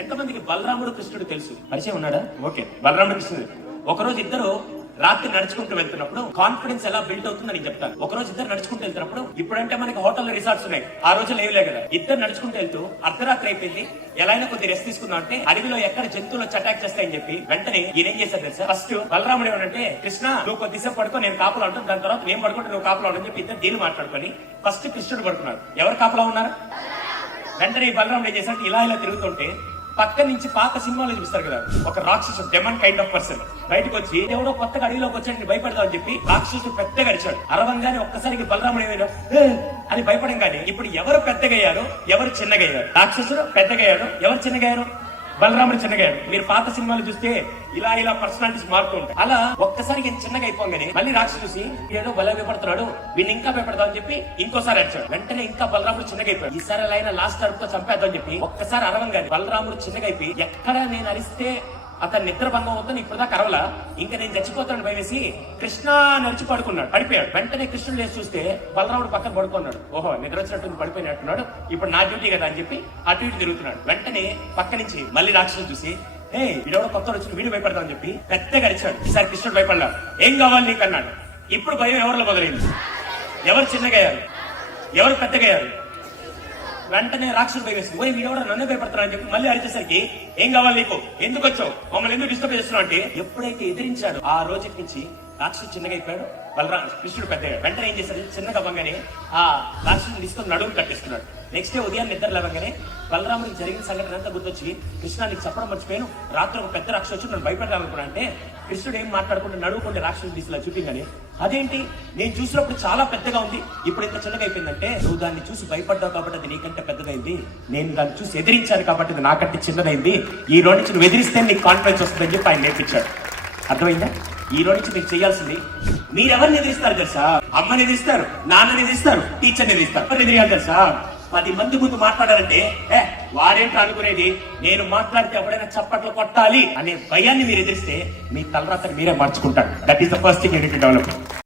ఎంతమందికి బలరాముడు కృష్ణుడు తెలుసు? పరిచయం ఉన్నాడా? ఓకే. బలరాముడు కృష్ణుడు. ఒకరోజు ఇద్దరు రాత్రి నడుచుకుంటూ వెళ్తున్నప్పుడు కాన్ఫిడెన్స్ ఎలా బిల్డ్ అవుతుందని చెప్తాను. ఒక రోజు ఇద్దరు నడుచుకుంటూ వెళ్తున్నప్పుడు ఇప్పుడంటే మనకి హోటల్ రిసార్ట్స్ ఉన్నాయి. ఆ రోజు లేవులే కదా. ఇద్దరు నడుచుకుంటూ వెళ్తూ అర్ధరాత్రి అయిపోయింది. ఎలా అయినా కొద్ది రెస్ట్ తీసుకుందాం అంటే అడవిలో ఎక్కడ జంతువులు అటాక్ చేస్తాయని చెప్పి వెంటనే ఈయన ఏం చేశారు తెలుసా? ఫస్ట్ బలరాముడు ఏమంటే కృష్ణ నువ్వు కొద్దిసేపు పడుకో నేను కాపులా ఉంటాను. దాని తర్వాత నేను పడుకుంటే నువ్వు కాపులా ఉండని చెప్పి ఇద్దరు దీన్ని మాట్లాడుకొని ఫస్ట్ కృష్ణుడు పడుకున్నారు ఎవరు కాపులా ఉన్నారు? వెంటనే ఈ బలరాముడు ఏం చేశాడు? ఇలా ఇలా తిరుగుతుంటే పక్క నుంచి పాత సినిమాలు చూపిస్తారు కదా. ఒక రాక్షసు డెమన్ కైండ్ ఆఫ్ పర్సన్ బయటకు వచ్చి ఎవడో కొత్తగా అడవిలోకి వచ్చాడని భయపడదామని చెప్పి రాక్షసుడు పెద్దగా అరిచాడు. అరవంగానే ఒక్కసారికి బలరాముడు ఏమైనా "ఏ" అని భయపడంగానే ఇప్పుడు ఎవరు పెద్దగయ్యారు ఎవరు చిన్నగయ్యారు? రాక్షసుడు పెద్దగయ్యాడు ఎవరు చిన్నగయ్యారు? బలరాముడు చిన్నగా మీరు పాత సినిమాలు చూస్తే ఇలా ఇలా పర్సనాలిటీస్ మారుతూ ఉంటాయి. అలా ఒక్కసారి ఈయన చిన్నగా అయిపోగానే మళ్ళీ రాక్షసు చూసి ఏదో బల భయపడుతున్నాడు వీడిని ఇంకా భయపడదాం అని చెప్పి ఇంకోసారి అడిచాడు వెంటనే ఇంకా బలరాముడు చిన్నగా అయిపోయాడు. ఈసారి అలా అయినా లాస్ట్ అరుపుతో చంపేద్దాం అని చెప్పి ఒక్కసారి అరవంగానే బలరాముడు చిన్నగా అయిపోయి ఎక్కడ నేను అరిస్తే అతను నిద్ర భంగం అవుతుంది ఇప్పుడు దాకా అరవలా. ఇంకా నేను చచ్చిపోతాను భయవేసి కృష్ణ నడిచి పడుకున్నాడు. పడిపోయాడు. వెంటనే కృష్ణుడు లేచి చూస్తే బలరాముడు పక్కన పడుకున్నాడు. ఓహో నిద్ర వచ్చినట్టు పడిపోయినట్టున్నాడు. ఇప్పుడు నా డ్యూటీ కదా అని చెప్పి అటు ఇటు తిరుగుతున్నాడు. వెంటనే పక్క నుంచి మళ్ళీ రాక్షసుడు చూసి ఏ వీడెవడో కొత్త వచ్చి వీడు భయపడతామని చెప్పి పెద్దగా అరిచాడు. ఈసారి కృష్ణుడు భయపడ్డాడు ఏం కావాలి నీకు అన్నాడు ఇప్పుడు భయం ఎవరిలో మొదలైంది? ఎవరు చిన్నగయ్యారు ఎవరు పెద్దగయ్యారు వెంటనే రాక్షసుడు భయవేసి ఓయ్ వీడెవడో? నన్ను భయపడతాను అని చెప్పి మళ్ళీ అరిచేసరికి ఏం కావాలి నీకు? ఎందుకు వచ్చావు? మమ్మల్ని ఎందుకు డిస్టర్బ్ చేస్తున్నావు అంటే? ఎప్పుడైతే ఎదిరించాడు ఆ రోజు నుంచి రాక్షసుడు చిన్నగా అయిపోయాడు బలరా కృష్ణుడు పెద్దగా వెంటనే ఏం చేశాడు? చిన్నగా అవ్వగానే ఆ రాక్షసుని తీసుకొని నడుము కట్టేస్తున్నాడు నెక్స్ట్ డే ఉదయాన్ని నిద్ర లేవగానే బలరాముడికి జరిగిన సంఘటన అంతా గుర్తొచ్చి కృష్ణ నీకు చెప్పడం మర్చిపోయాను. రాత్రి ఒక పెద్ద రాక్షసు వచ్చి నన్ను భయపెట్టాలనుకున్నా అంటే కృష్ణుడు ఏం మాట్లాడుకుంటే నడువుకుంటే రాక్షసుని తీసులా చూపించని అదేంటి? నేను చూసినప్పుడు చాలా పెద్దగా ఉంది. ఇప్పుడు ఇంత చిన్నగా అయిపోయిందంటే నువ్వు దాన్ని చూసి భయపడ్డావు కాబట్టి అది నీకంటే పెద్దదైంది నేను దాన్ని చూసి ఎదిరించాను కాబట్టి అది నాకంటే చిన్నదైంది ఈ రోజు నుంచి నువ్వు ఎదిరిస్తే నీకు కాన్ఫిడెన్స్ వస్తుందని చెప్పి ఆయన నేర్పించాడు. అర్థమైందా? ఈ రోజు నుంచి మీరు చేయాల్సింది మీరెవరిని ఎదిరిస్తారు తెలుసా? అమ్మని ఎదిరిస్తారు నాన్నని ఎదిరిస్తారు టీచర్ని ఎదిరిస్తారు. ఎవరిని ఎదిరియాలి తెలుసా? పది మంది ముందు మాట్లాడారంటే ఏ వారేంటో అనుకునేది? నేను మాట్లాడితే ఎవడైనా చప్పట్లు కొట్టాలి అనే భయాన్ని మీరు ఎదిరిస్తే మీ తలరాత్రి మీరే మార్చుకుంటారు. That is the first thing develop